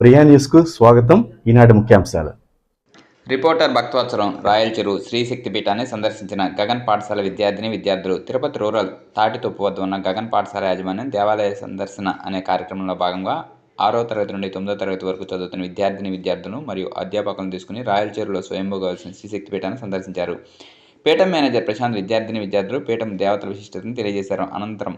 ప్రియా న్యూస్కు స్వాగతం. ఈనాటి ముఖ్యాంశాలు. రిపోర్టర్ భక్తవత్సరం రాయల్ చెరువు శ్రీశక్తి పీఠాన్ని సందర్శించిన గగన్ పాఠశాల విద్యార్థిని విద్యార్థులు తిరుపతి రూరల్ తాటితొప్పు వద్ద ఉన్న గగన్ పాఠశాల యాజమాన్యం దేవాలయ సందర్శన అనే కార్యక్రమంలో భాగంగా ఆరో తరగతి నుండి తొమ్మిదో తరగతి వరకు చదువుతున్న విద్యార్థిని విద్యార్థులు మరియు అధ్యాపకులను తీసుకుని రాయల్ చెరువులో స్వయంభూగా వచ్చిన శ్రీశక్తి పీఠాన్ని సందర్శించారు. పీఠం మేనేజర్ ప్రశాంత్ విద్యార్థిని విద్యార్థులు పీఠం దేవతల విశిష్టతను తెలియజేశారు. అనంతరం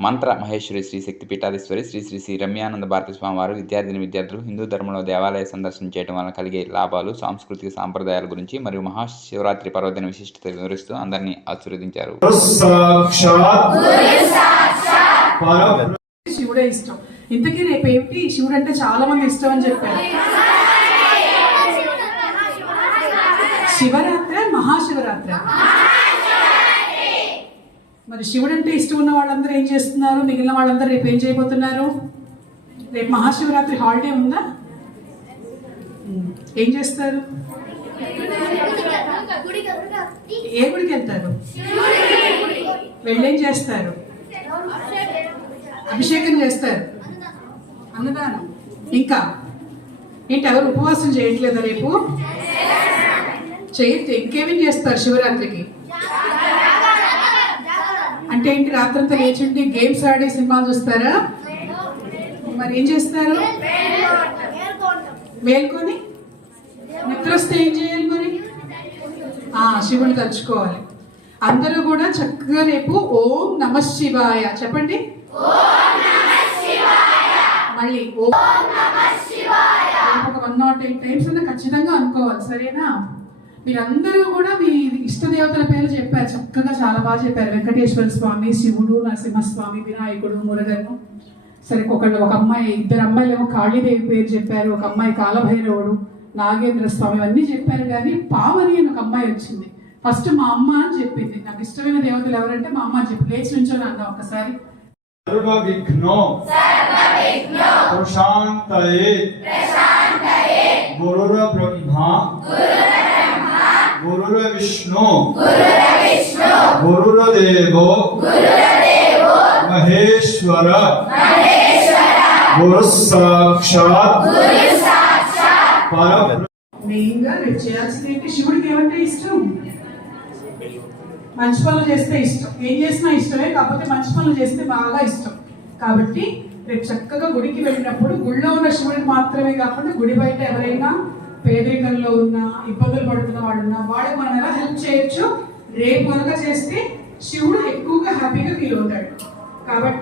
మంత్ర మహేశ్వరి శ్రీ శక్తి పీఠాధీశ్వరి శ్రీ శ్రీ శ్రీ రమ్యానంద భారతి స్వామి వారు విద్యార్థిని విద్యార్థులు హిందూ ధర్మంలో దేవాలయ సందర్శన చేయడం వలన కలిగే లాభాలు సాంస్కృతిక సాంప్రదాయాల గురించి మరియు మహాశివరాత్రి పర్వదిన విశిష్టత వివరిస్తూ అందరినీ ఆశీర్వదించారు. సాక్షాత్ పర శివుడే ఇష్టం. ఇంతకీ రేపు ఏమిటి శివుడు అంటే చాలా మంది ఇష్టం అని చెప్పారు. శివరాత్రి మహాశివరాత్రి. మరి శివుడు అంటే ఇష్టం ఉన్న వాళ్ళందరూ ఏం చేస్తున్నారు? మిగిలిన వాళ్ళందరూ రేపు ఏం చేయబోతున్నారు? రేపు మహాశివరాత్రి హాలిడే ఉందా? ఏం చేస్తారు? ఏ గుడికి వెళ్తారు? వెళ్ళేం చేస్తారు? అభిషేకం చేస్తారు. అన్నదానం. ఇంకా? ఏంటి ఎవరు ఉపవాసం చేయట్లేదా రేపు? చేయొద్దు ఇంకేమేం చేస్తారు శివరాత్రికి? అంటే ఏంటి రాత్రంతా లేచుండి గేమ్స్ ఆడే సినిమాలు చూస్తారా? మరి ఏం చేస్తారు? మేల్కొని? నిద్ర వస్తే ఏం చేయాలి మరి? ఆ శివుని తలుచుకోవాలి. అందరూ కూడా చక్కగా రేపు ఓం నమ శివాయ. చెప్పండి. మళ్ళీ ఓం ఒక వన్ నాట్ ఎయిట్ టైమ్స్ అన్న ఖచ్చితంగా అనుకోవాలి సరేనా? మీరందరూ కూడా మీ ఇష్ట దేవతల పేరు చెప్పారు. చక్కగా చాలా బాగా చెప్పారు. వెంకటేశ్వర స్వామి శివుడు నరసింహస్వామి వినాయకుడు మురగను సరే ఒకళ్ళు ఒక అమ్మాయి ఇద్దరు అమ్మాయిలు ఏమో కాళీదేవి పేరు చెప్పారు. ఒక అమ్మాయి కాలభైరవుడు నాగేంద్ర స్వామి ఇవన్నీ చెప్పారు కానీ పావని అని ఒక అమ్మాయి వచ్చింది. ఫస్ట్ మా అమ్మ అని చెప్పింది. నాకు ఇష్టమైన దేవతలు ఎవరంటే మా అమ్మ అని చెప్పి. లేచి నుంచొని అన్నా ఒకసారి. ప్రశాంతయే. గురుర బ్రహ్మ గురుర విష్ణు గురుర దేవో మహేశ్వర గురు సాక్షాత్ పర మెయిన్గా రేపు చేయాల్సింది ఏంటి? శివుడికి ఏమంటే ఇష్టం? మంచి పనులు చేస్తే ఇష్టం. ఏం చేసినా ఇష్టమే కాకపోతే మంచి పనులు చేస్తే బాగా ఇష్టం. కాబట్టి రేపు చక్కగా గుడికి వెళ్ళినప్పుడు గుడిలో ఉన్న శివుడికి మాత్రమే కాకుండా గుడి బయట ఎవరైనా పేదరికంలో ఉన్నా ఇబ్బందులు పడుతున్న వాడు ఉన్నా వాళ్ళకి మనం ఎలా హెల్ప్ చేయొచ్చు. రేపు కనుక చేస్తే శివుడు ఎక్కువగా హ్యాపీగా ఫీల్ అవుతాడు. కాబట్టి